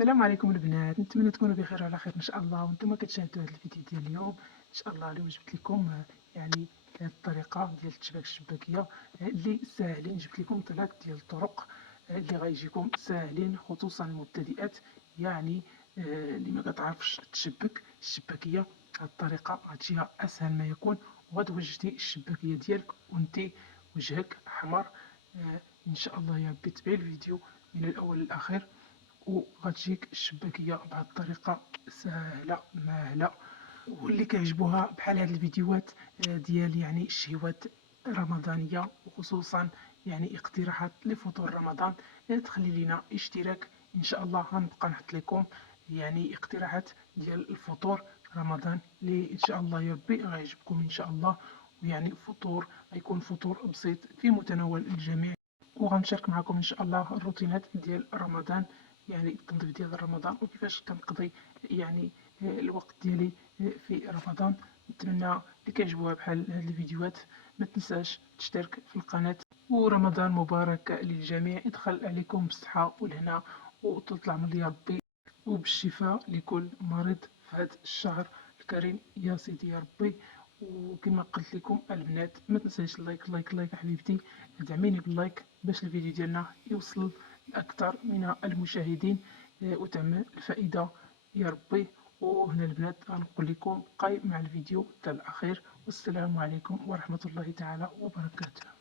السلام عليكم البنات، نتمنى تكونوا بخير وعلى خير ان شاء الله. وانتم كتشاهدوا هذا الفيديو ديال اليوم ان شاء الله اللي جبت لكم يعني هذه الطريقه ديال التشباك الشباكيه اللي ساهلين. جبت لكم 3 ديال الطرق اللي غيجيكم ساهلين خصوصا المبتدئات، يعني اللي ما كتعرفش تشبك الشباكيه. هذه الطريقه غتجيها اسهل ما يكون، وغتوجدي الشباكيه ديالك وانت وجهك احمر. ان شاء الله يا ربي تبعي الفيديو من الاول للاخير وغتجيك الشباكيه بهذه الطريقه سهله ماهله. واللي كيعجبوها بحال هاد الفيديوهات ديال يعني الشهوات رمضانيه، وخصوصا يعني اقتراحات لفطور رمضان، تخلي لينا اشتراك ان شاء الله. غنبقى نحط لكم يعني اقتراحات ديال الفطور رمضان اللي ان شاء الله يا ربي غيعجبكم ان شاء الله. ويعني فطور غيكون فطور بسيط في متناول الجميع. وغنشارك معكم ان شاء الله الروتينات ديال رمضان، يعني التنظيف ديال رمضان وكيفاش كنقضي يعني الوقت ديالي في رمضان. نتمنى اللي كيعجبوها بحال هاد الفيديوهات ما تنساش تشترك في القناة. ورمضان مبارك للجميع، يدخل عليكم بالصحة والهنا وطول العمر يا ربي، وبالشفاء لكل مريض في هذا الشهر الكريم يا سيدي يا ربي. وكما قلت لكم البنات ما تنساش اللايك حبيبتي، دعميني باللايك باش الفيديو ديالنا يوصل لاكثر من المشاهدين وتعمل الفائده يا ربي. وهنا البنات غنقول لكم بقاي مع الفيديو حتى الاخير، والسلام عليكم ورحمه الله تعالى وبركاته.